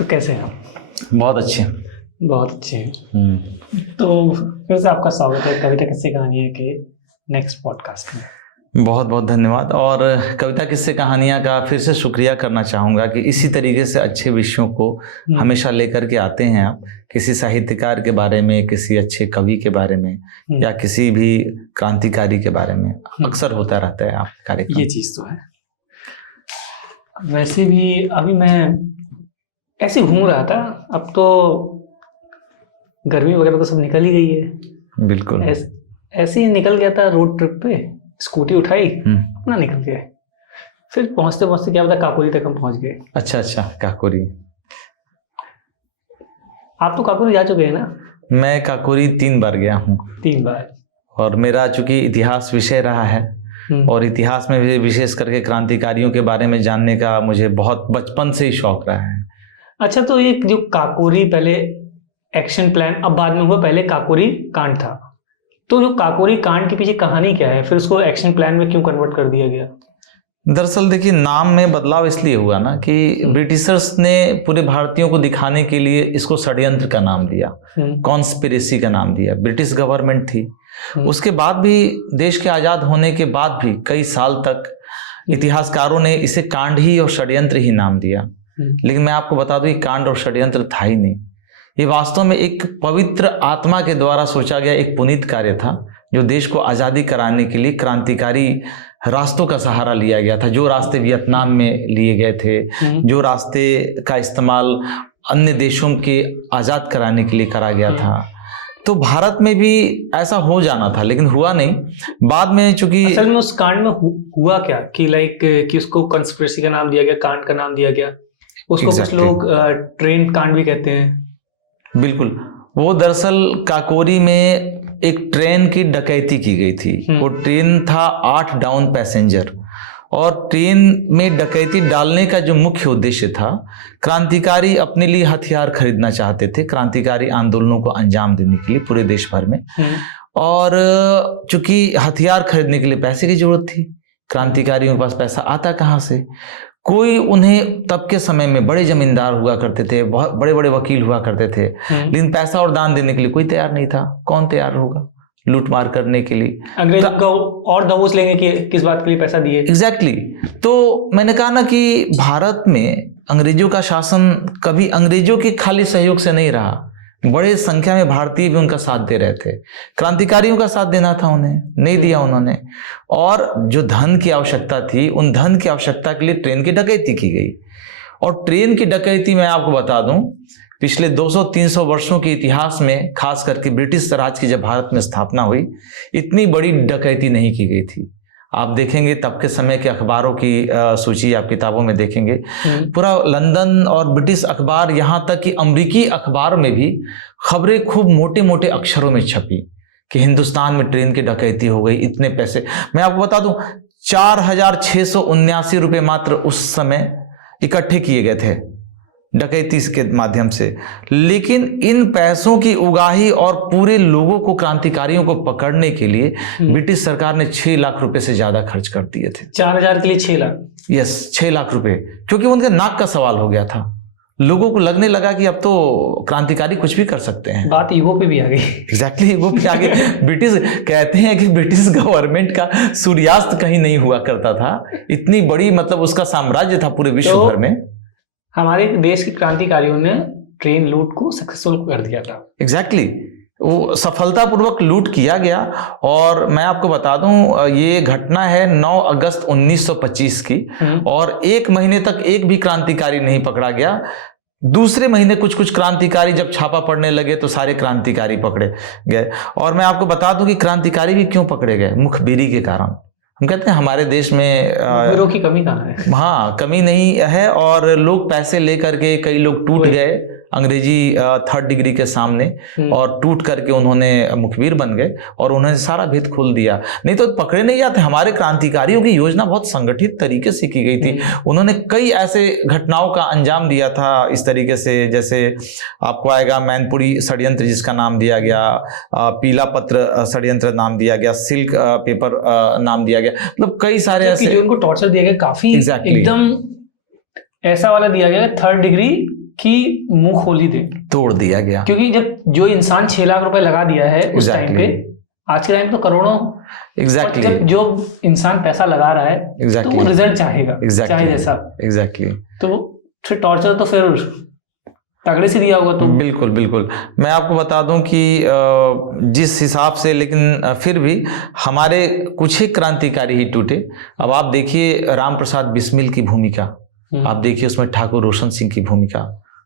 तो कैसे हैं आप? बहुत अच्छे। बहुत अच्छे हैं। तो फिर से आपका स्वागत है कविता किस्से कहानियाँ के नेक्स्ट पॉडकास्ट में। बहुत बहुत धन्यवाद। और कविता किस्से कहानियाँ का फिर से शुक्रिया करना चाहूँगा कि इसी तरीके से अच्छे विषयों को हमेशा लेकर के आते हैं आप। किसी साहित्यकार के बारे में, किसी अच्छे कवि के बारे में या किसी भी क्रांतिकारी के बारे में अक्सर होता रहता है आप कार्यक्रम। ये चीज़ तो है। वैसे भी अभी मैं ऐसे घूम रहा था, अब तो गर्मी वगैरह तो सब निकल ही गई है। बिल्कुल ऐसे ही निकल गया था रोड ट्रिप पे, स्कूटी उठाई अपना निकल गए। फिर पहुंचते पहुंचते क्या पता काकोरी तक हम पहुंच गए। अच्छा, काकोरी। आप तो काकोरी जा चुके हैं ना? मैं काकोरी 3 बार गया हूँ। 3 बार। और मेरा चूंकि इतिहास विषय रहा है और इतिहास में भी विशेष करके क्रांतिकारियों के बारे में जानने का मुझे बहुत बचपन से ही शौक रहा है। अच्छा, तो ये जो काकोरी पहले एक्शन प्लान, अब बाद में हुआ, पहले काकोरी कांड था, तो जो काकोरी कांड के पीछे कहानी क्या है? फिर उसको एक्शन प्लान में क्यों कन्वर्ट कर दिया गया? दरअसल देखिए, नाम में बदलाव इसलिए हुआ ना कि ब्रिटिशर्स ने पूरे भारतीयों को दिखाने के लिए इसको षड्यंत्र का नाम दिया, कॉन्स्पिरेसी का नाम दिया। ब्रिटिश गवर्नमेंट थी। उसके बाद भी, देश के आज़ाद होने के बाद भी कई साल तक इतिहासकारों ने इसे कांड ही और षड्यंत्र ही नाम दिया। लेकिन मैं आपको बता दूं, ये कांड और षड्यंत्र था ही नहीं। ये वास्तव में एक पवित्र आत्मा के द्वारा सोचा गया एक पुनीत कार्य था, जो देश को आज़ादी कराने के लिए क्रांतिकारी रास्तों का सहारा लिया गया था। जो रास्ते वियतनाम में लिए गए थे, जो रास्ते का इस्तेमाल अन्य देशों के आज़ाद कराने के लिए करा गया था, तो भारत में भी ऐसा हो जाना था, लेकिन हुआ नहीं। बाद में चूंकि असल में उस कांड में हुआ क्या कि उसको कंस्पिरेसी का नाम दिया गया, कांड का नाम दिया गया। उसको कुछ लोग ट्रेन कांड भी कहते हैं। बिल्कुल। वो दरअसल काकोरी में एक ट्रेन की डकैती की गई थी। वो ट्रेन था 8 डाउन पैसेंजर, और ट्रेन में डकैती डालने का जो मुख्य उद्देश्य था, क्रांतिकारी अपने लिए हथियार खरीदना चाहते थे क्रांतिकारी आंदोलनों को अंजाम देने के लिए पूरे देश भर में। और चूंकि हथियार खरीदने के लिए पैसे की जरूरत थी, क्रांतिकारियों के पास पैसा आता कहाँ से? कोई उन्हें तब के समय में बड़े जमींदार हुआ करते थे, बहुत बड़े बड़े वकील हुआ करते थे, लेकिन पैसा और दान देने के लिए कोई तैयार नहीं था। कौन तैयार होगा लूटमार करने के लिए? अंग्रेजों को और दबोच लेंगे कि किस बात के लिए पैसा दिए। एग्जैक्टली। तो मैंने कहा ना कि भारत में अंग्रेजों का शासन कभी अंग्रेजों के खाली सहयोग से नहीं रहा। बड़े संख्या में भारतीय भी उनका साथ दे रहे थे। क्रांतिकारियों का साथ देना था, उन्हें नहीं दिया उन्होंने। और जो धन की आवश्यकता थी, उन धन की आवश्यकता के लिए ट्रेन की डकैती की गई। और ट्रेन की डकैती, मैं आपको बता दूं, पिछले 200-300 वर्षों के इतिहास में, खास करके ब्रिटिश राज की जब भारत में स्थापना हुई, इतनी बड़ी डकैती नहीं की गई थी। आप देखेंगे तब के समय के अखबारों की सूची आप किताबों में देखेंगे, पूरा लंदन और ब्रिटिश अखबार, यहाँ तक कि अमेरिकी अखबार में भी खबरें खूब मोटे मोटे अक्षरों में छपी कि हिंदुस्तान में ट्रेन की डकैती हो गई, इतने पैसे। मैं आपको बता दूं, 4679 रुपये मात्र उस समय इकट्ठे किए गए थे डकैती के माध्यम से। लेकिन इन पैसों की उगाही और पूरे लोगों को, क्रांतिकारियों को पकड़ने के लिए ब्रिटिश सरकार ने 6 लाख रुपए से ज्यादा खर्च कर दिए थे। 4000 के लिए 6 लाख? यस, 6 लाख रुपए, क्योंकि उनके नाक का सवाल हो गया था। लोगों को लगने लगा कि अब तो क्रांतिकारी कुछ भी कर सकते हैं। बात ईगो पे भी आ गई। एग्जैक्टली, ईगो पे आ गई। ब्रिटिश कहते हैं कि ब्रिटिश गवर्नमेंट का सूर्यास्त कहीं नहीं हुआ करता था। इतनी बड़ी, मतलब उसका साम्राज्य था पूरे विश्व भर में। हमारे देश के क्रांतिकारियों ने ट्रेन लूट को सक्सेसफुल कर दिया था। एग्जैक्टली, वो सफलतापूर्वक लूट किया गया। और मैं आपको बता दूं, ये घटना है 9 अगस्त 1925 की, और 1 महीने तक एक भी क्रांतिकारी नहीं पकड़ा गया। दूसरे महीने कुछ कुछ क्रांतिकारी जब छापा पड़ने लगे तो सारे क्रांतिकारी पकड़े गए। और मैं आपको बता दूं कि क्रांतिकारी भी क्यों पकड़े गए? मुखबिरी के कारण। हम कहते हैं हमारे देश में मुखबिरों की कमी कहाँ है? हाँ, कमी नहीं है। और लोग पैसे लेकर के, कई लोग टूट गए अंग्रेजी 3rd डिग्री के सामने, और टूट करके उन्होंने मुखबिर बन गए और उन्होंने सारा भेद खोल दिया। नहीं तो पकड़े नहीं जाते। हमारे क्रांतिकारियों की योजना बहुत संगठित तरीके से की गई थी। उन्होंने कई ऐसे घटनाओं का अंजाम दिया था इस तरीके से, जैसे आपको आएगा मैनपुरी षड्यंत्र जिसका नाम दिया गया, पीला पत्र षड्यंत्र नाम दिया गया, सिल्क पेपर नाम दिया गया, मतलब कई सारे ऐसे जो उनको टॉर्चर दिया गया, काफी एकदम ऐसा वाला दिया गया 3rd डिग्री कि मुंह खोल ही दे, तोड़ दिया गया। क्योंकि जब जो इंसान 6 लाख रुपए लगा दिया है उस टाइम पे, आज के टाइम तो करोड़ों, एग्जैक्टली जब जो इंसान पैसा लगा रहा है तो वो रिजल्ट चाहेगा, चाहे जैसा। तो फिर टॉर्चर तो फिर तगड़े से दिया होगा। तो बिल्कुल बिल्कुल, मैं आपको बता दूं कि जिस हिसाब से, लेकिन फिर भी हमारे कुछ ही क्रांतिकारी ही टूटे। अब आप देखिए राम प्रसाद बिस्मिल की भूमिका, आप देखिए उसमें ठाकुर रोशन सिंह की भूमिका,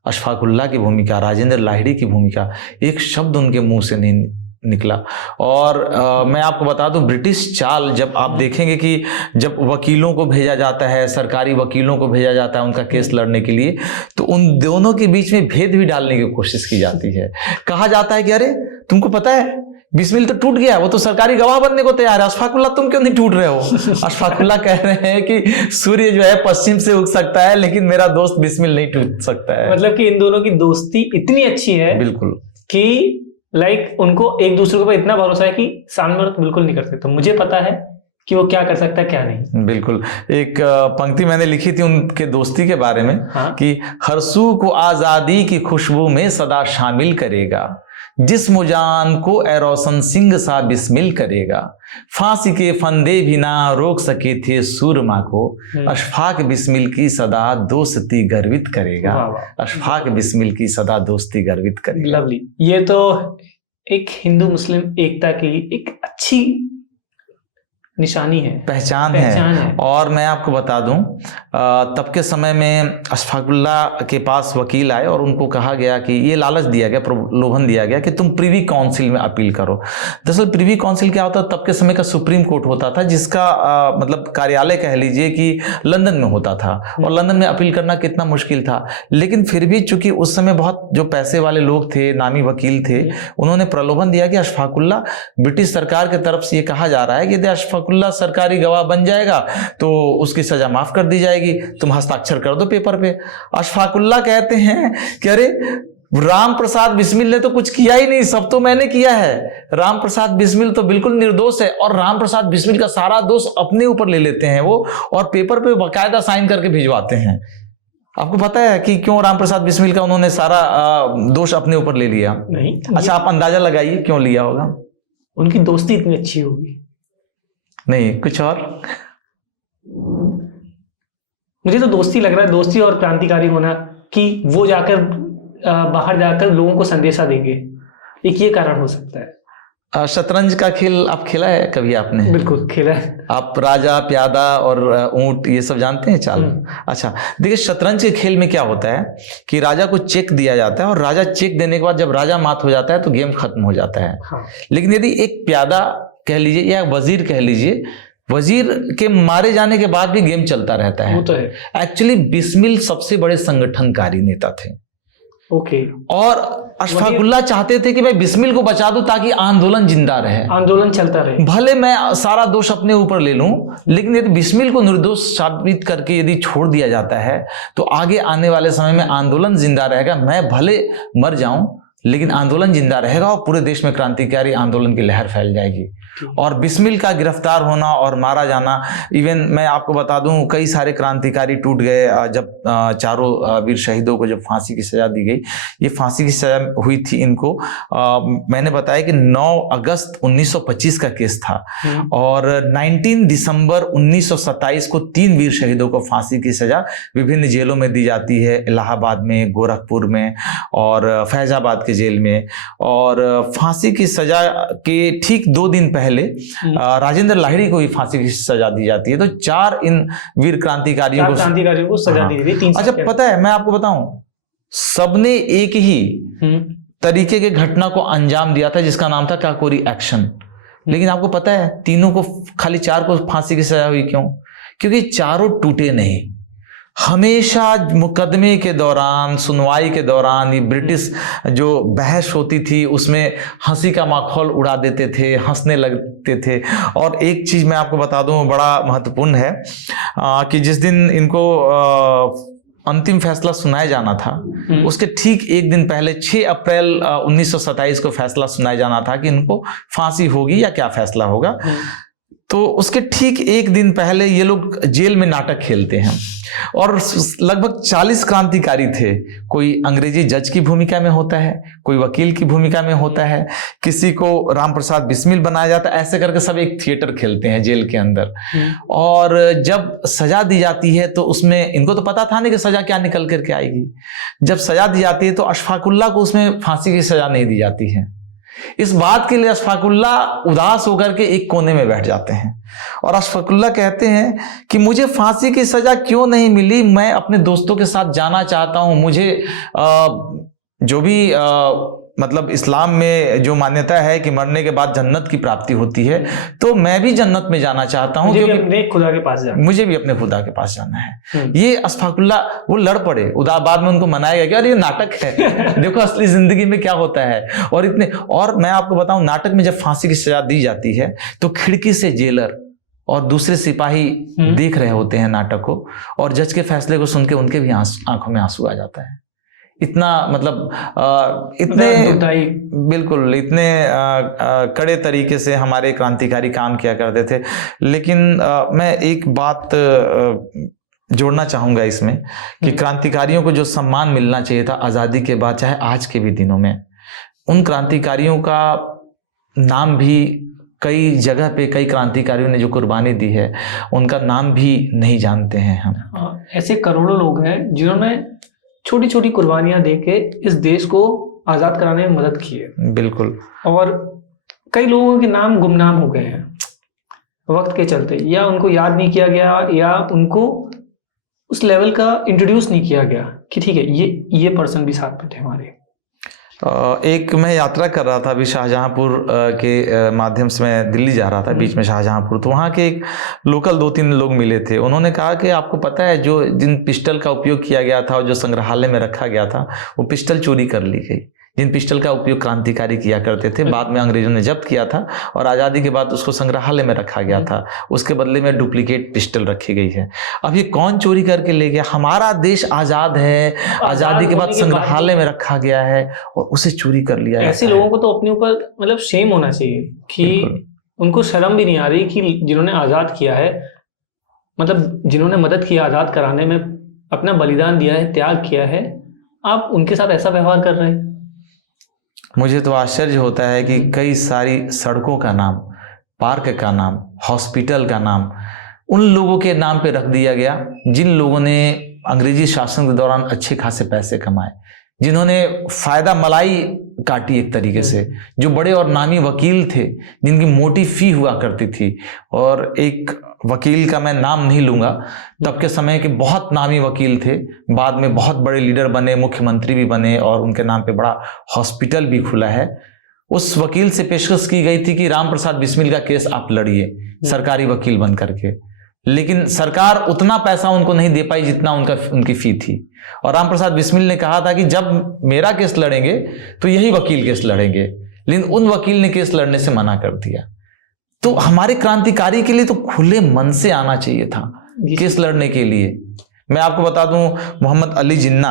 अशफाकुल्ला की भूमिका, राजेंद्र लाहिड़ी की भूमिका, एक शब्द उनके मुंह से नहीं निकला। और मैं आपको बता दूं ब्रिटिश चाल, जब आप देखेंगे कि जब वकीलों को भेजा जाता है, सरकारी वकीलों को भेजा जाता है उनका केस लड़ने के लिए, तो उन दोनों के बीच में भेद भी डालने की कोशिश की जाती है। कहा जाता है कि अरे तुमको पता है बिस्मिल तो टूट गया, वो तो सरकारी गवाह बनने को तैयार है, अशफाकुल्ला तुम क्यों नहीं टूट रहे हो? अशफाकुल्ला कह रहे हैं कि सूर्य जो है पश्चिम से उग सकता है लेकिन मेरा दोस्त बिस्मिल नहीं टूट सकता है। मतलब कि इन दोनों की दोस्ती इतनी अच्छी है बिल्कुल कि उनको एक दूसरे के ऊपर इतना भरोसा है कि सामने वाला तो बिल्कुल नहीं कर सकता, मुझे पता है कि वो क्या कर सकता है क्या नहीं। बिल्कुल, एक पंक्ति मैंने लिखी थी उनके दोस्ती के बारे में, हाँ? कि हर सू को आजादी की खुशबू में सदा शामिल करेगा, जिस मुजान को ए रोशन सिंह सा बिस्मिल करेगा, फांसी के फंदे भी ना रोक सके थे सूरमा को, अशफाक बिस्मिल की सदा दोस्ती गर्वित करेगा, अशफाक बिस्मिल की सदा दोस्ती गर्वित करेगा। लवली, ये तो एक हिंदू मुस्लिम एकता की एक अच्छी निशानी है, पहचान है। और मैं आपको बता दूं तब के समय में अशफाकुल्ला के पास वकील आए और उनको कहा गया कि ये लालच दिया गया, प्रलोभन दिया गया कि तुम प्रिवी काउंसिल में अपील करो। दरअसल प्रिवी काउंसिल क्या होता है, तब के समय का सुप्रीम कोर्ट होता था, जिसका मतलब कार्यालय कह लीजिए कि लंदन में होता था, और लंदन में अपील करना कितना मुश्किल था। लेकिन फिर भी चूंकि उस समय बहुत जो पैसे वाले लोग थे, नामी वकील थे, उन्होंने प्रलोभन दिया कि अशफाकुल्ला, ब्रिटिश सरकार की तरफ से ये कहा जा रहा है कि यदि अशफाकुल्ला सरकारी गवाह बन जाएगा तो उसकी सजा माफ कर दी जाएगी, तुम हस्ताक्षर कर दो पेपर पे। अशफाकुल्ला कहते हैं कि अरे राम प्रसाद बिस्मिल ने तो कुछ किया ही नहीं, सब तो मैंने किया है। राम प्रसाद बिस्मिल तो बिल्कुल निर्दोष है, और राम प्रसाद बिस्मिल का सारा दोष अपने ऊपर ले लेते हैं वो, और पेपर पे बाकायदा साइन करके भिजवाते हैं। आपको पता है कि क्यों राम प्रसाद बिस्मिल का उन्होंने सारा दोष अपने ऊपर ले लिया? नहीं। अच्छा, आप अंदाजा लगाइए क्यों लिया होगा। उनकी दोस्ती इतनी अच्छी होगी? नहीं, कुछ और? मुझे तो दोस्ती लग रहा है, दोस्ती और क्रांतिकारी होना, कि वो जाकर बाहर जाकर लोगों को संदेशा देंगे, एक ये कारण हो सकता है। शतरंज का खेल आप खेला है कभी आपने? बिल्कुल खेला है। आप राजा, प्यादा और ऊंट ये सब जानते हैं चाल? अच्छा, देखिए शतरंज के खेल में क्या होता है कि राजा को चेक दिया जाता है, और राजा चेक देने के बाद जब राजा मात हो जाता है तो गेम खत्म हो जाता है। हाँ। लेकिन यदि एक प्यादा कह लीजिए या वजीर कह लीजिए, वजीर के मारे जाने के बाद भी गेम चलता रहता है। वो तो है। एक्चुअली बिस्मिल सबसे बड़े संगठनकारी नेता थे। ओके। और अशफाकुल्ला चाहते थे कि मैं बिस्मिल को बचा दूं ताकि आंदोलन जिंदा रहे, आंदोलन चलता रहे। भले मैं सारा दोष अपने ऊपर ले लूं, लेकिन यदि बिस्मिल को निर्दोष साबित करके यदि छोड़ दिया जाता है तो आगे आने वाले समय में आंदोलन जिंदा रहेगा। मैं भले मर जाऊं लेकिन आंदोलन जिंदा रहेगा, और पूरे देश में क्रांतिकारी आंदोलन की लहर फैल जाएगी। और बिस्मिल का गिरफ्तार होना और मारा जाना, इवन मैं आपको बता दूं कई सारे क्रांतिकारी टूट गए जब चारों वीर शहीदों को जब फांसी की सजा दी गई। ये फांसी की सजा हुई थी इनको, मैंने बताया कि 9 अगस्त 1925 का केस था, और 19 दिसंबर 1927 को 3 वीर शहीदों को फांसी की सजा विभिन्न जेलों में दी जाती है, इलाहाबाद में, गोरखपुर में और फैजाबाद के जेल में। और फांसी की सजा के ठीक 2 दिन पहले राजेंद्र लाहिड़ी को भी फांसी की सजा दी जाती है। तो 4 इन वीर क्रांतिकारियों को सजा दी गई। अच्छा, पता है मैं आपको बताऊं, सबने एक ही तरीके के घटना को अंजाम दिया था जिसका नाम था काकोरी एक्शन। लेकिन आपको पता है तीनों को, खाली 4 को फांसी की सजा हुई। क्यों? क्योंकि चारों टूटे नहीं। हमेशा मुकदमे के दौरान, सुनवाई के दौरान ये ब्रिटिश जो बहस होती थी उसमें हंसी का माहौल उड़ा देते थे, हंसने लगते थे। और एक चीज मैं आपको बता दूं बड़ा महत्वपूर्ण है कि जिस दिन इनको अंतिम फैसला सुनाया जाना था, उसके ठीक एक दिन पहले 6 अप्रैल 1927 को फैसला सुनाया जाना था कि इनको फांसी होगी या क्या फैसला होगा। तो उसके ठीक एक दिन पहले ये लोग जेल में नाटक खेलते हैं और लगभग 40 क्रांतिकारी थे। कोई अंग्रेजी जज की भूमिका में होता है, कोई वकील की भूमिका में होता है, किसी को राम प्रसाद बिस्मिल बनाया जाता है, ऐसे करके सब एक थिएटर खेलते हैं जेल के अंदर। और जब सजा दी जाती है तो उसमें इनको तो पता था नहीं कि सजा क्या निकल करके आएगी। जब सजा दी जाती है तो अशफाकुल्ला को उसमें फांसी की सजा नहीं दी जाती है। इस बात के लिए अशफाकुल्ला उदास होकर के एक कोने में बैठ जाते हैं और अशफाकुल्ला कहते हैं कि मुझे फांसी की सजा क्यों नहीं मिली, मैं अपने दोस्तों के साथ जाना चाहता हूं। मुझे जो भी मतलब इस्लाम में जो मान्यता है कि मरने के बाद जन्नत की प्राप्ति होती है, तो मैं भी जन्नत में जाना चाहता हूं, मुझे भी अपने खुदा के पास जाना, मुझे भी अपने खुदा के पास जाना है। ये अशफाकुल्ला वो लड़ पड़े, बाद में उनको मनाया गया कि अरे ये नाटक है, देखो असली जिंदगी में क्या होता है। और मैं आपको बताऊं, नाटक में जब फांसी की सजा दी जाती है तो खिड़की से जेलर और दूसरे सिपाही देख रहे होते हैं नाटक को, और जज के फैसले को सुन के उनके भी आंखों में आंसू आ जाता है। इतना मतलब इतने बिल्कुल इतने कड़े तरीके से हमारे क्रांतिकारी काम किया करते थे। लेकिन मैं एक बात जोड़ना चाहूंगा इसमें कि क्रांतिकारियों को जो सम्मान मिलना चाहिए था आज़ादी के बाद, चाहे आज के भी दिनों में, उन क्रांतिकारियों का नाम भी कई जगह पे कई क्रांतिकारियों ने जो कुर्बानी दी है उनका नाम भी नहीं जानते हैं हम। ऐसे करोड़ों लोग हैं जिन्होंने छोटी छोटी कुर्बानियां देके इस देश को आजाद कराने में मदद की है। बिल्कुल। और कई लोगों के नाम गुमनाम हो गए हैं वक्त के चलते, या उनको याद नहीं किया गया, या उनको उस लेवल का इंट्रोड्यूस नहीं किया गया कि ठीक है ये पर्सन भी साथ में थे हमारे। एक मैं यात्रा कर रहा था अभी शाहजहांपुर के माध्यम से, मैं दिल्ली जा रहा था, बीच में शाहजहांपुर, तो वहाँ के एक लोकल 2-3 लोग मिले थे। उन्होंने कहा कि आपको पता है जो जिन पिस्टल का उपयोग किया गया था और जो संग्रहालय में रखा गया था वो पिस्टल चोरी कर ली गई। जिन पिस्टल का उपयोग क्रांतिकारी किया करते थे बाद में अंग्रेजों ने जब्त किया था और आज़ादी के बाद उसको संग्रहालय में रखा गया था, उसके बदले में डुप्लीकेट पिस्टल रखी गई है। अब ये कौन चोरी करके ले गया? हमारा देश आज़ाद है, आज़ादी के बाद संग्रहालय में रखा गया है और उसे चोरी कर लिया। ऐसे लोगों को तो अपने ऊपर मतलब शेम होना चाहिए कि उनको शर्म भी नहीं आ रही कि जिन्होंने आज़ाद किया है, मतलब जिन्होंने मदद की आज़ाद कराने में, अपना बलिदान दिया है, त्याग किया है, आप उनके साथ ऐसा व्यवहार कर रहे हैं। मुझे तो आश्चर्य होता है कि कई सारी सड़कों का नाम, पार्क का नाम, हॉस्पिटल का नाम उन लोगों के नाम पे रख दिया गया जिन लोगों ने अंग्रेजी शासन के दौरान अच्छे खासे पैसे कमाए, जिन्होंने फायदा मलाई काटी एक तरीके से, जो बड़े और नामी वकील थे जिनकी मोटी फी हुआ करती थी। और एक वकील का मैं नाम नहीं लूंगा, तब के समय के बहुत नामी वकील थे, बाद में बहुत बड़े लीडर बने, मुख्यमंत्री भी बने और उनके नाम पे बड़ा हॉस्पिटल भी खुला है। उस वकील से पेशकश की गई थी कि राम प्रसाद बिस्मिल का केस आप लड़िए सरकारी वकील बन करके, लेकिन सरकार उतना पैसा उनको नहीं दे पाई जितना उनकी फी थी। और राम प्रसाद बिस्मिल ने कहा था कि जब मेरा केस लड़ेंगे तो यही वकील केस लड़ेंगे, लेकिन उन वकील ने केस लड़ने से मना कर दिया। तो हमारे क्रांतिकारी के लिए तो खुले मन से आना चाहिए था केस लड़ने के लिए। मैं आपको बता दूं, मोहम्मद अली जिन्ना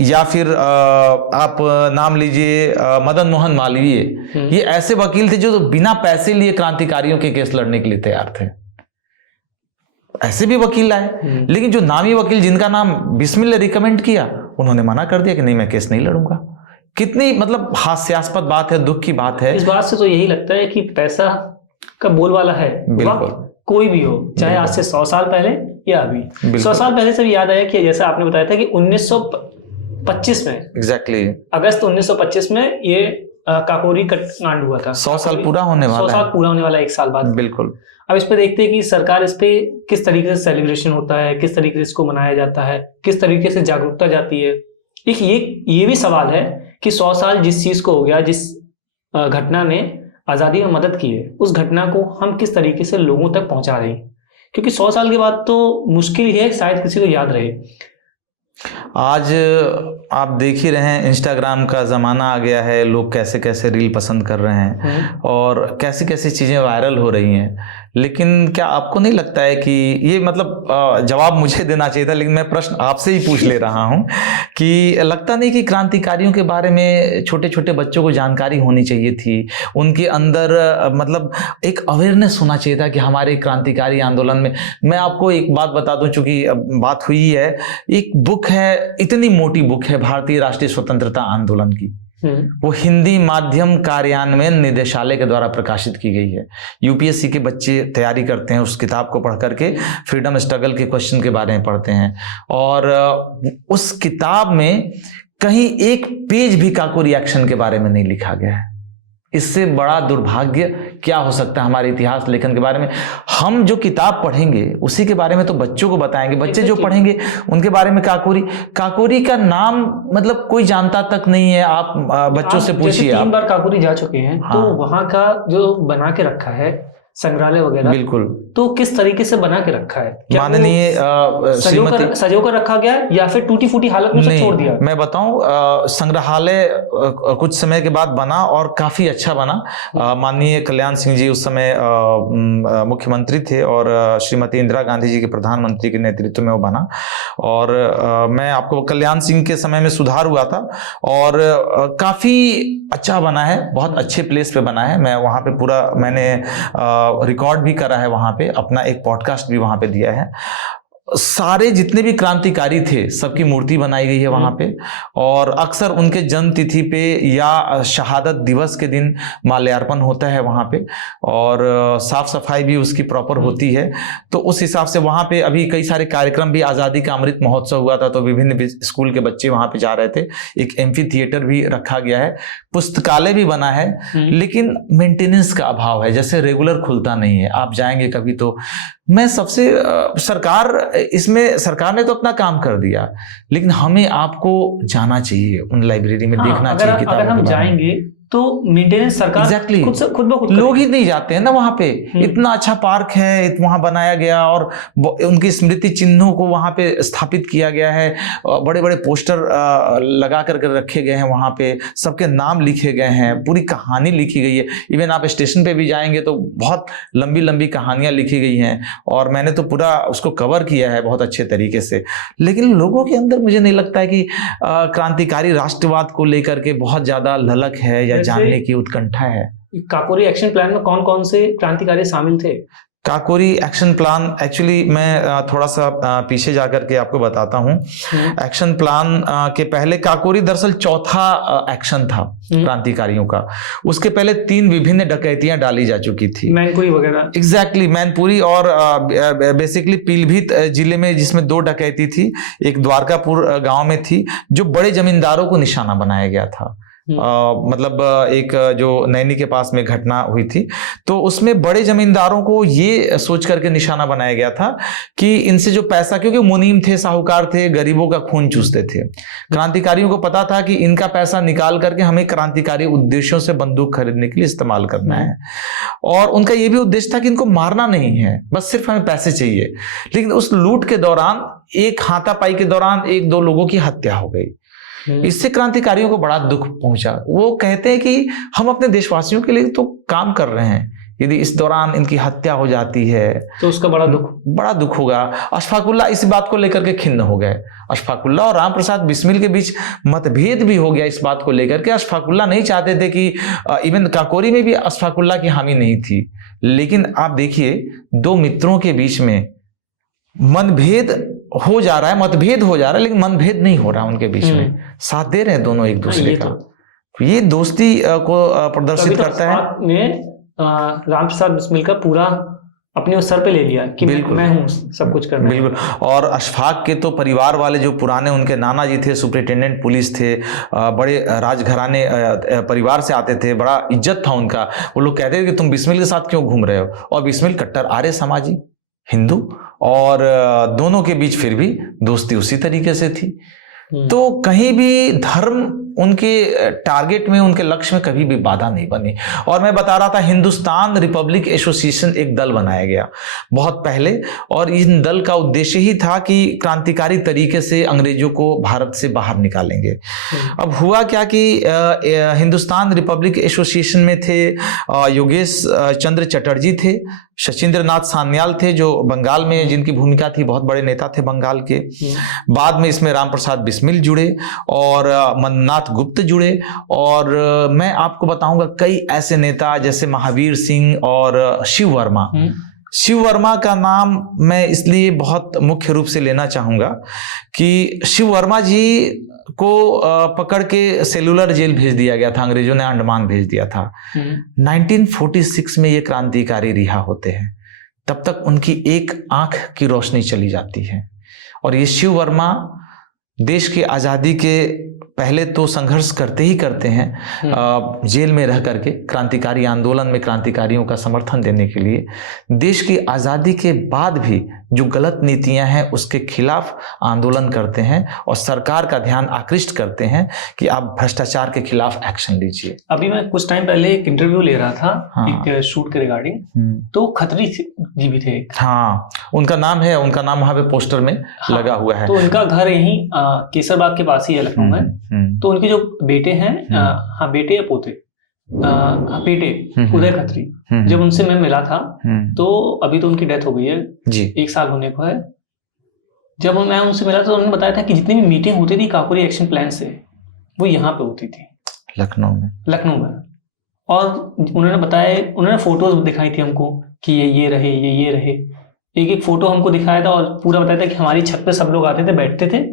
या फिर आप नाम लीजिए मदन मोहन मालवीय, ये ऐसे वकील थे जो बिना पैसे लिए क्रांतिकारियों के केस लड़ने के लिए तैयार थे। ऐसे भी वकील आए, लेकिन जो नामी वकील जिनका नाम बिस्मिल ने रिकमेंड किया, उन्होंने मना कर दिया कि नहीं, मैं केस नहीं लड़ूंगा। कितनी मतलब हास्यास्पद बात है, दुख की बात है। इस बात से तो यही लगता है कि पैसा का बोलबाला है। वक्त कोई भी हो, चाहे आज से 100 साल पहले या अभी। 100 साल पहले से भी याद आया कि जैसा आपने बताया था कि 1925 में, एग्जैक्टली अगस्त 1925 में ये काकोरी कांड हुआ था। 100 साल पूरा होने वाला है। 100 साल पूरा होने वाला है 1 साल बाद। बिल्कुल। अब इस पे देखते हैं कि सरकार इस पे किस तरीके से सेलिब्रेशन होता है, किस तरीके से इसको मनाया जाता है, किस तरीके से जागरूकता जाती है। एक ये भी सवाल है कि 100 साल जिस चीज को हो गया, जिस घटना ने आजादी में मदद की है, उस घटना को हम किस तरीके से लोगों तक पहुंचा रहे हैं, क्योंकि 100 साल के बाद तो मुश्किल ही है शायद किसी को याद रहे। आज आप देख ही रहे हैं, इंस्टाग्राम का ज़माना आ गया है, लोग कैसे कैसे रील पसंद कर रहे हैं और कैसी कैसी चीज़ें वायरल हो रही हैं। लेकिन क्या आपको नहीं लगता है कि ये मतलब जवाब मुझे देना चाहिए था, लेकिन मैं प्रश्न आपसे ही पूछ ले रहा हूं कि लगता नहीं कि क्रांतिकारियों के बारे में छोटे छोटे बच्चों को जानकारी होनी चाहिए थी, उनके अंदर मतलब एक अवेयरनेस होना चाहिए था कि हमारे क्रांतिकारी आंदोलन में। मैं आपको एक बात बता दूं, चूंकि बात हुई है, एक बुक है, इतनी मोटी बुक है, भारतीय राष्ट्रीय स्वतंत्रता आंदोलन की, वो हिंदी माध्यम कार्यान्वयन निदेशालय के द्वारा प्रकाशित की गई है। यूपीएससी के बच्चे तैयारी करते हैं, उस किताब को पढ़ करके फ्रीडम स्ट्रगल के क्वेश्चन के बारे में पढ़ते हैं, और उस किताब में कहीं एक पेज भी काकोरी एक्शन के बारे में नहीं लिखा गया है। इससे बड़ा दुर्भाग्य क्या हो सकता है हमारे इतिहास लेखन के बारे में। हम जो किताब पढ़ेंगे उसी के बारे में तो बच्चों को बताएंगे, बच्चे जो पढ़ेंगे उनके बारे में काकोरी का नाम मतलब कोई जानता तक नहीं है। आप बच्चों से पूछिए, 3 बार काकोरी जा चुके हैं, हाँ। तो वहां का जो बना के रखा है संग्रहालय वगैरह, बिल्कुल, तो किस तरीके से बना के रखा है? क्या माननीय सजो कर रखा गया या फिर टूटी फूटी हालत में छोड़ दिया? मैं बताऊं, संग्रहालय कुछ समय के बाद बना और काफी अच्छा बना। माननीय कल्याण सिंह जी उस समय मुख्यमंत्री थे और श्रीमती इंदिरा गांधी जी के प्रधानमंत्री के नेतृत्व में वो बना, और मैं आपको कल्याण सिंह के समय में सुधार हुआ था और काफी अच्छा बना है, बहुत अच्छे प्लेस पे बना है। मैं वहां पे पूरा मैंने रिकॉर्ड भी करा है, वहां पे अपना एक पॉडकास्ट भी वहां पे दिया है। सारे जितने भी क्रांतिकारी थे सबकी मूर्ति बनाई गई है वहां पे, और अक्सर उनके जन्म तिथि पे या शहादत दिवस के दिन माल्यार्पण होता है वहां पे, और साफ सफाई भी उसकी प्रॉपर होती है। तो उस हिसाब से वहां पे अभी कई सारे कार्यक्रम भी, आजादी का अमृत महोत्सव हुआ था तो विभिन्न स्कूल के बच्चे वहां पे जा रहे थे। एक एम्फी थिएटर भी रखा गया है, पुस्तकालय भी बना है, लेकिन मेंटेनेंस का अभाव है, जैसे रेगुलर खुलता नहीं है। आप जाएंगे कभी तो मैं सबसे सरकार ने तो अपना काम कर दिया, लेकिन हमें आपको जाना चाहिए उन लाइब्रेरी में, देखना चाहिए किताबों के बारे में। अगर हम जाएंगे तो मेंटेनेंस सरकार Exactly. खुद ब खुद लोग ही नहीं जाते हैं ना वहां पे। इतना अच्छा पार्क है वहां बनाया गया, और उनकी स्मृति चिन्हों को वहां पे स्थापित किया गया है, बड़े बड़े पोस्टर लगा कर रखे गए हैं वहां पे, सबके नाम लिखे गए हैं, पूरी कहानी लिखी गई है। इवन आप स्टेशन पे भी जाएंगे तो बहुत लंबी लंबी कहानियां लिखी गई हैं, और मैंने तो पूरा उसको कवर किया है बहुत अच्छे तरीके से। लेकिन लोगों के अंदर मुझे नहीं लगता है कि क्रांतिकारी राष्ट्रवाद को लेकर के बहुत ज्यादा ललक है या जानने की उत्कंठा है। काकोरी एक्शन प्लान में कौन कौन से क्रांतिकारी शामिल थे? काकोरी एक्शन प्लान, एक्चुअली मैं थोड़ा सा पीछे जाकर के आपको बताता हूँ। एक्शन प्लान के पहले काकोरी दरअसल चौथा एक्शन था क्रांतिकारियों का। उसके पहले 3 विभिन्न डकैतियां डाली जा चुकी थी, मैनपुरी वगैरह। एग्जैक्टली, मैनपुरी और बेसिकली पीलीभीत जिले में, जिसमें 2 डकैती थी। एक द्वारकापुर गांव में थी, जो बड़े जमींदारों को निशाना बनाया गया था। मतलब एक जो नैनी के पास में घटना हुई थी, तो उसमें बड़े जमींदारों को ये सोच करके निशाना बनाया गया था कि इनसे जो पैसा, क्योंकि मुनीम थे, साहूकार थे, गरीबों का खून चूसते थे। क्रांतिकारियों को पता था कि इनका पैसा निकाल करके हमें क्रांतिकारी उद्देश्यों से बंदूक खरीदने के लिए इस्तेमाल करना है, और उनका ये भी उद्देश्य था कि इनको मारना नहीं है, बस सिर्फ हमें पैसे चाहिए। लेकिन उस लूट के दौरान, एक हाथापाई के दौरान 1-2 लोगों की हत्या हो गई। इससे क्रांतिकारियों को बड़ा दुख पहुंचा। वो कहते हैं कि हम अपने देशवासियों के लिए तो काम कर रहे हैं, यदि इस दौरान इनकी हत्या हो जाती है तो उसका बड़ा दुख होगा। अशफाकुल्ला इस बात को लेकर के खिन्न हो गए। अशफाकुल्ला और राम प्रसाद बिस्मिल के बीच मतभेद भी हो गया इस बात को लेकर के। अशफाकुल्ला नहीं चाहते थे कि, इवन काकोरी में भी अशफाकुल्ला की हामी नहीं थी। लेकिन आप देखिए, 2 मित्रों के बीच में मतभेद हो जा रहा है, लेकिन मनभेद नहीं हो रहा उनके बीच में, साथ दे रहे हैं दोनों एक दूसरे का। ये दोस्ती को प्रदर्शित करता है। ने राम प्रसाद बिस्मिल का पूरा अपने उस सर पे ले लिया कि मैं हूं सब कुछ करना। बिल्कुल। और अशफाक के तो परिवार वाले, जो पुराने उनके नाना जी थे, सुपरिटेंडेंट पुलिस थे, बड़े राजघराने परिवार से आते थे, बड़ा इज्जत था उनका। वो लोग कहते थे कि तुम बिस्मिल के साथ क्यों घूम रहे हो, और बिस्मिल कट्टर आर्य समाजी हिंदू, और दोनों के बीच फिर भी दोस्ती उसी तरीके से थी। तो कहीं भी धर्म उनके टारगेट में, उनके लक्ष्य में कभी भी बाधा नहीं बनी। और मैं बता रहा था, हिंदुस्तान रिपब्लिक एसोसिएशन एक दल बनाया गया बहुत पहले, और इन दल का उद्देश्य ही था कि क्रांतिकारी तरीके से अंग्रेजों को भारत से बाहर निकालेंगे। अब हुआ क्या कि हिंदुस्तान रिपब्लिक एसोसिएशन में थे योगेश चंद्र चटर्जी थे, शचीन्द्र नाथ सान्याल थे जो बंगाल में जिनकी भूमिका थी, बहुत बड़े नेता थे बंगाल के। बाद में इसमें राम प्रसाद बिस्मिल जुड़े और मन्नाथ गुप्त जुड़े, और मैं आपको बताऊंगा कई ऐसे नेता जैसे महावीर सिंह और शिव वर्मा। शिव वर्मा का नाम मैं इसलिए बहुत मुख्य रूप से लेना चाहूंगा कि शिव वर्मा जी को पकड़ के सेलुलर जेल भेज दिया गया था, अंग्रेजों ने अंडमान भेज दिया था। 1946 में ये क्रांतिकारी रिहा होते हैं, तब तक उनकी एक आंख की रोशनी चली जाती है। और ये शिव वर्मा देश की आज़ादी के पहले तो संघर्ष करते ही करते हैं, जेल में रह करके क्रांतिकारी आंदोलन में क्रांतिकारियों का समर्थन देने के लिए। देश की आज़ादी के बाद भी जो गलत नीतियां हैं उसके खिलाफ आंदोलन करते हैं और सरकार का ध्यान आकृष्ट करते हैं कि आप भ्रष्टाचार के खिलाफ एक्शन लीजिए। अभी मैं कुछ टाइम पहले एक इंटरव्यू ले रहा था एक शूट के रिगार्डिंग, तो खत्री जी भी थे। हाँ, उनका नाम है, उनका नाम वहां पे पोस्टर में लगा हुआ है। तो उनका घर यहीं केसरबाग के पास ही है, लखनऊ में। तो उनके जो बेटे हैं, हाँ बेटे या पोते, बेटे उदय खत्री, जब उनसे मैं मिला था तो अभी तो उनकी डेथ हो गई है जी, 1 साल होने को है। जब मैं उनसे मिला तो उन्होंने बताया था कि जितनी भी मीटिंग होती थी काकोरी एक्शन प्लान से, वो यहाँ पे होती थी लखनऊ में। और उन्होंने बताया, उन्होंने फोटोज दिखाई थी हमको कि ये रहे, ये रहे। एक फोटो हमको दिखाया था और पूरा बताया था कि हमारी छत पे सब लोग आते थे, बैठते थे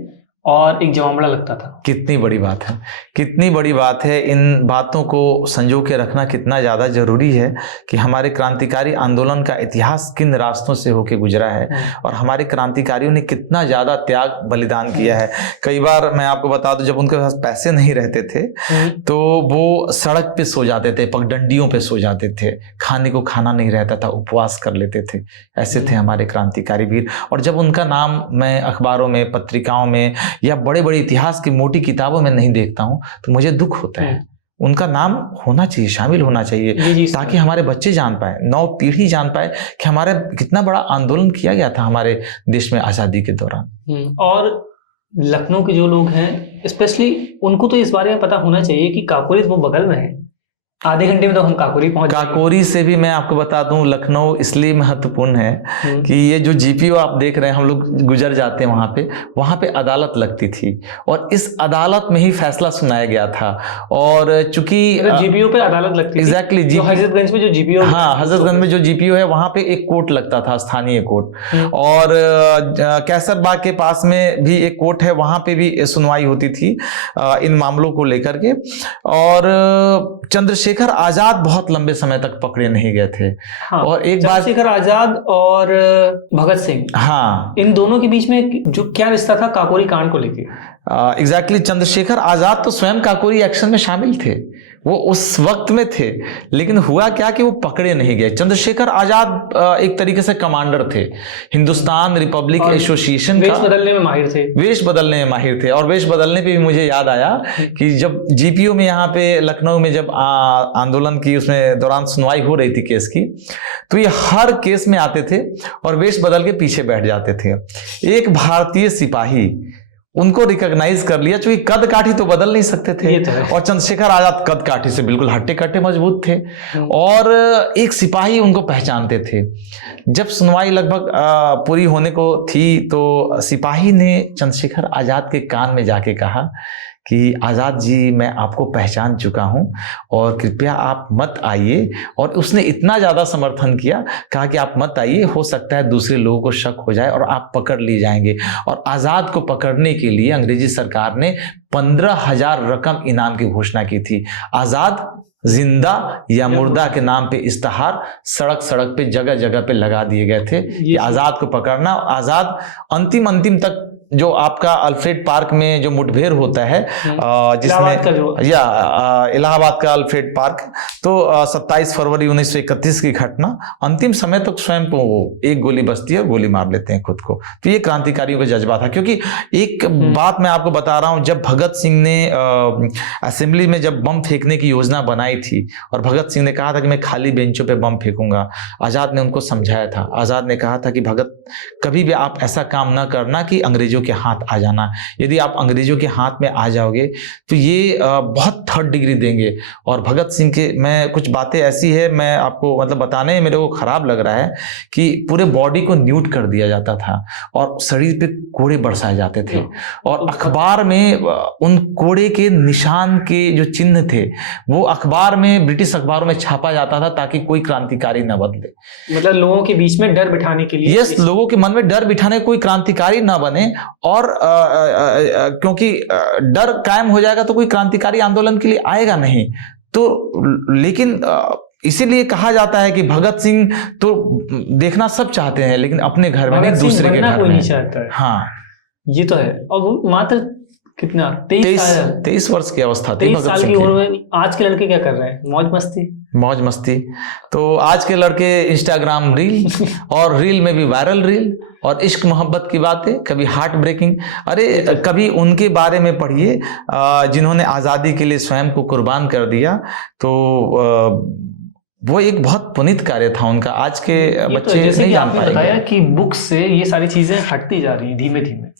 और एक जमावड़ा लगता था। कितनी बड़ी बात है, कितनी बड़ी बात है। इन बातों को संजो के रखना कितना ज़्यादा जरूरी है कि हमारे क्रांतिकारी आंदोलन का इतिहास किन रास्तों से होके गुजरा है और हमारे क्रांतिकारियों ने कितना ज़्यादा त्याग बलिदान किया है। कई बार मैं आपको बता दूं, जब उनके पास पैसे नहीं रहते थे तो वो सड़क पे सो जाते थे, पगडंडियों पे सो जाते थे, खाने को खाना नहीं रहता था, उपवास कर लेते थे। ऐसे थे हमारे क्रांतिकारी वीर। और जब उनका नाम मैं अखबारों में, पत्रिकाओं में या बड़े बड़े इतिहास की मोटी किताबों में नहीं देखता हूं तो मुझे दुख होता है। उनका नाम होना चाहिए, शामिल होना चाहिए, ताकि हमारे बच्चे जान पाए, नौ पीढ़ी जान पाए कि हमारा कितना बड़ा आंदोलन किया गया था हमारे देश में आजादी के दौरान। और लखनऊ के जो लोग हैं स्पेशली, उनको तो इस बारे में पता होना चाहिए कि काकोरी वो बगल में है, आधे घंटे में तो हम काकोरी पहुंच जाएंगे। काकोरी से भी मैं आपको बता दूं, लखनऊ इसलिए महत्वपूर्ण है कि ये जो जीपीओ आप देख रहे हैं, हम लोग गुजर जाते हैं वहां पे अदालत लगती थी और इस अदालत में ही फैसला सुनाया गया था। और चूंकि जीपीओ पे अदालत लगती थी, एग्जैक्टली, हजरतगंज में जो जीपीओ, हाँ हजरतगंज में जो जीपीओ है वहां पे एक कोर्ट लगता था, स्थानीय कोर्ट। और कैसरबाग के पास में भी एक कोर्ट है, वहां पे भी सुनवाई होती थी इन मामलों को लेकर के। और चंद्रशेखर आजाद बहुत लंबे समय तक पकड़े नहीं गए थे। हाँ, और एक बात, चंद्रशेखर आजाद और भगत सिंह, हाँ, इन दोनों के बीच में जो क्या रिश्ता था काकोरी कांड को लेके? एग्जैक्टली, चंद्रशेखर आजाद तो स्वयं काकोरी एक्शन में शामिल थे, वो उस वक्त में थे, लेकिन हुआ क्या कि वो पकड़े नहीं गए। चंद्रशेखर आजाद एक तरीके से कमांडर थे हिंदुस्तान रिपब्लिक एसोसिएशन का, वेश बदलने में माहिर थे, वेश बदलने में माहिर थे। और वेश बदलने पे भी मुझे याद आया कि जब जीपीओ में यहाँ पे लखनऊ में जब आंदोलन की उसमें दौरान सुनवाई हो रही थी केस की, तो ये हर केस में आते थे और वेश बदल के पीछे बैठ जाते थे। एक भारतीय सिपाही उनको रिकॉग्नाइज कर लिया, क्योंकि कद काठी तो बदल नहीं सकते थे और चंद्रशेखर आजाद कद काठी से बिल्कुल हट्टे कट्टे मजबूत थे और एक सिपाही उनको पहचानते थे। जब सुनवाई लगभग पूरी होने को थी तो सिपाही ने चंद्रशेखर आजाद के कान में जाके कहा कि आज़ाद जी, मैं आपको पहचान चुका हूं और कृपया आप मत आइए। और उसने इतना ज़्यादा समर्थन किया, कहा कि आप मत आइए, हो सकता है दूसरे लोगों को शक हो जाए और आप पकड़ लिए जाएंगे। और आज़ाद को पकड़ने के लिए अंग्रेजी सरकार ने 15,000 रकम इनाम की घोषणा की थी। आज़ाद जिंदा या मुर्दा के नाम पे इश्तहार सड़क सड़क पे जगह जगह पे लगा दिए गए थे कि आज़ाद को पकड़ना। आज़ाद अंतिम तक जो आपका अल्फ्रेड पार्क में जो मुठभेड़ होता है इलाहाबाद जिसमें का जो इलाहाबाद का अल्फ्रेड पार्क, तो 27 फरवरी 1931 की घटना, अंतिम समय तक स्वयं को वो एक गोली बजती है और गोली मार लेते हैं खुद को। तो ये क्रांतिकारियों का जज्बा था। क्योंकि एक बात मैं आपको बता रहा हूं, जब भगत सिंह ने असेंबली में जब बम फेंकने की योजना बनाई थी और भगत सिंह ने कहा था कि मैं खाली बेंचों पे बम फेंकूंगा, आजाद ने उनको समझाया था। आजाद ने कहा था कि भगत, कभी भी आप ऐसा काम ना करना कि अंग्रेजों के हाथ आ जाना। यदि आप अंग्रेजों के हाथ में आ जाओगे तो ये बहुत थर्ड डिग्री देंगे। और भगत सिंह के, मैं कुछ बातें ऐसी है, मैं आपको मतलब बताने में मेरे को खराब लग रहा है कि पूरे बॉडी को न्यूट कर दिया जाता था और शरीर पे कोड़े बरसाए जाते थे और अखबार में उन कोड़े के निशान के जो चिन्ह थे वो अखबार में, ब्रिटिश अखबारों में छापा जाता था ताकि कोई क्रांतिकारी न बदले। मतलब लोगों के बीच में डर बिठाने के लिए। यस, लोगों के मन में डर बिठाने, कोई क्रांतिकारी ना बने। और क्योंकि डर कायम हो जाएगा तो कोई क्रांतिकारी आंदोलन के लिए आएगा नहीं। तो लेकिन इसीलिए कहा जाता है कि भगत सिंह तो देखना सब चाहते हैं लेकिन अपने घर में नहीं, दूसरे के घर कोई में। नहीं चाहता है। हाँ, ये तो है। और वो मात्र कितना 23 वर्ष की अवस्था थी 23 साल की उम्र में। आज के लड़के क्या कर रहे हैं? मौज मस्ती। तो आज के लड़के इंस्टाग्राम रील और रील में भी वायरल रील और इश्क मोहब्बत की बातें, कभी हार्ट ब्रेकिंग। अरे कभी उनके बारे में पढ़िए जिन्होंने आज़ादी के लिए स्वयं को कुर्बान कर दिया। तो वो एक बहुत पुनीत कार्य था उनका। आज के बच्चे नहीं जान पाएंगे। बताया कि बुक से ये सारी चीजें हटती जा रही हैं धीमे धीमे।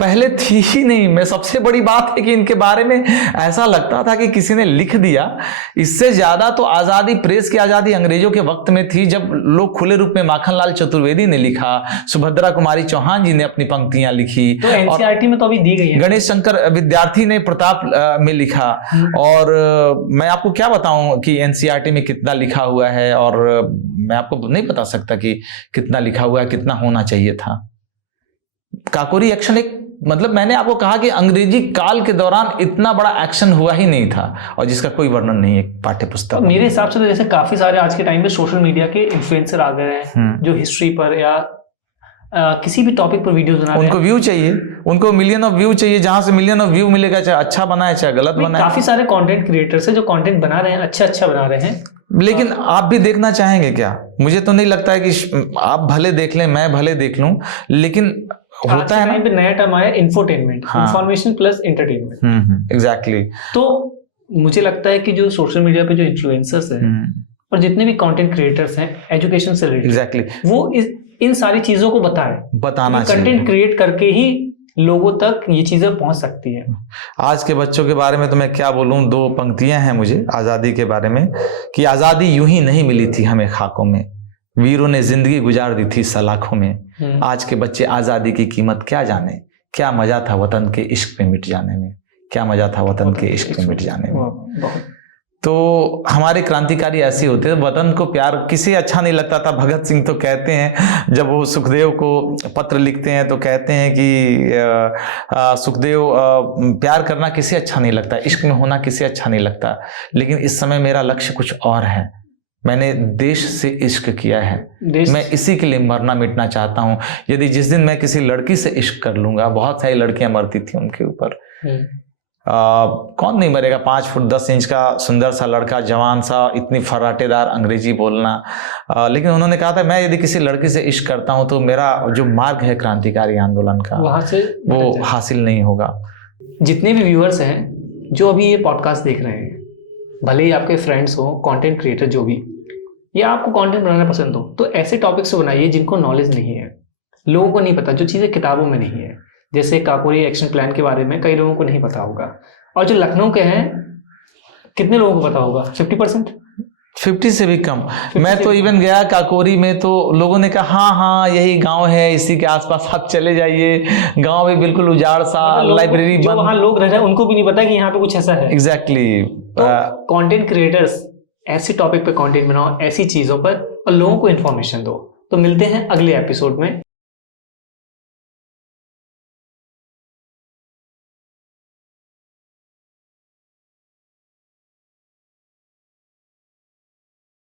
पहले थी ही नहीं। मैं, सबसे बड़ी बात है कि इनके बारे में ऐसा लगता था कि किसी ने लिख दिया। इससे ज्यादा तो आजादी, प्रेस की आजादी अंग्रेजों के वक्त में थी, जब लोग खुले रूप में, माखनलाल चतुर्वेदी ने लिखा, सुभद्रा कुमारी चौहान जी ने अपनी पंक्तियां लिखी, तो एनसीईआरटी में तो अभी दी गई है। गणेश शंकर विद्यार्थी ने प्रताप में लिखा। और मैं आपको क्या बताऊं कि एनसीईआरटी में कितना लिखा हुआ है, और मैं आपको नहीं बता सकता कि कितना लिखा हुआ है, कितना होना चाहिए था। काकोरी एक्शन एक, मतलब मैंने आपको कहा कि अंग्रेजी काल के दौरान इतना बड़ा एक्शन हुआ ही नहीं था और जिसका कोई वर्णन नहीं है पाठ्य पुस्तक। मेरे हिसाब से तो जैसे काफी सारे आज के टाइम में सोशल मीडिया के इन्फ्लुएंसर आ गए हैं जो हिस्ट्री पर या किसी भी टॉपिक पर वीडियोस बना रहे हैं। उनको व्यू चाहिए, उनको मिलियन ऑफ व्यू चाहिए। जहां से मिलियन ऑफ व्यू मिलेगा, चाहे अच्छा बनाए चाहे गलत बनाए। काफी सारे कंटेंट क्रिएटर्स हैं जो कंटेंट बना रहे हैं, अच्छा बना रहे हैं। लेकिन आप भी देखना चाहेंगे क्या? मुझे तो नहीं लगता है कि आप भले देख लें, मैं भले देख लूं, लेकिन होता है ना, नया टर्म आया infotainment, information plus entertainment. Exactly. तो मुझे लगता है कि जो सोशल मीडिया पे जो इन्फ्लुएंसर्स हैं और जितने भी कंटेंट क्रिएटर्स हैं एजुकेशन से रिलेटेड, एग्जैक्टली, वो इन सारी चीजों को बताना चाहिए। कंटेंट क्रिएट करके ही लोगों तक ये चीजें पहुंच सकती है। आज के बच्चों के बारे में तो मैं क्या बोलूं, दो पंक्तियां हैं मुझे आजादी के बारे में कि आजादी यूं ही नहीं मिली थी हमें खाकों में, वीरों ने जिंदगी गुजार दी थी सलाखों में। आज के बच्चे आजादी की कीमत क्या जाने, क्या मजा था वतन के इश्क में मिट जाने में, क्या मजा था वतन के इश्क में मिट जाने में। तो हमारे क्रांतिकारी ऐसे होते थे, वतन को प्यार किसे अच्छा नहीं लगता था। भगत सिंह तो कहते हैं, जब वो सुखदेव को पत्र लिखते हैं तो कहते हैं कि सुखदेव, प्यार करना किसे अच्छा नहीं लगता, इश्क में होना किसे अच्छा नहीं लगता, लेकिन इस समय मेरा लक्ष्य कुछ और है। मैंने देश से इश्क किया है, मैं इसी के लिए मरना मिटना चाहता हूँ। यदि जिस दिन मैं किसी लड़की से इश्क कर लूंगा, बहुत सारी लड़कियां मरती थी उनके ऊपर, कौन नहीं मरेगा। 5 फुट 10 इंच का सुंदर सा लड़का, जवान सा, इतनी फर्राटेदार अंग्रेजी बोलना, लेकिन उन्होंने कहा था मैं यदि किसी लड़की से इश्क करता हूं तो मेरा जो मार्ग है क्रांतिकारी आंदोलन का वहां से वो हासिल नहीं होगा। जितने भी व्यूअर्स हैं जो अभी ये पॉडकास्ट देख रहे हैं, भले ही आपके फ्रेंड्स हो, कंटेंट क्रिएटर जो भी, या आपको कंटेंट बनाना पसंद हो, तो ऐसे टॉपिक्स बनाइए जिनको नॉलेज नहीं है, लोगों को नहीं पता, जो चीज़ें किताबों में नहीं है। जैसे काकोरी एक्शन प्लान के बारे में कई लोगों को नहीं पता होगा, और जो लखनऊ के हैं कितने लोगों को पता होगा? 50%, 50 से भी कम। मैं तो इवन गया काकोरी में तो लोगों ने कहा हाँ यही गांव है, इसी के आसपास आप चले जाइए, गांव भी बिल्कुल उजाड़ सा, लाइब्रेरी बंद। वहाँ लोग रह रहे हैं उनको भी नहीं पता कि यहाँ पे कुछ ऐसा है। एग्जैक्टली। कंटेंट क्रिएटर्स ऐसे टॉपिक पे कंटेंट बनाओ, ऐसी चीजों पर, और लोगों को इन्फॉर्मेशन दो। तो मिलते हैं अगले एपिसोड में।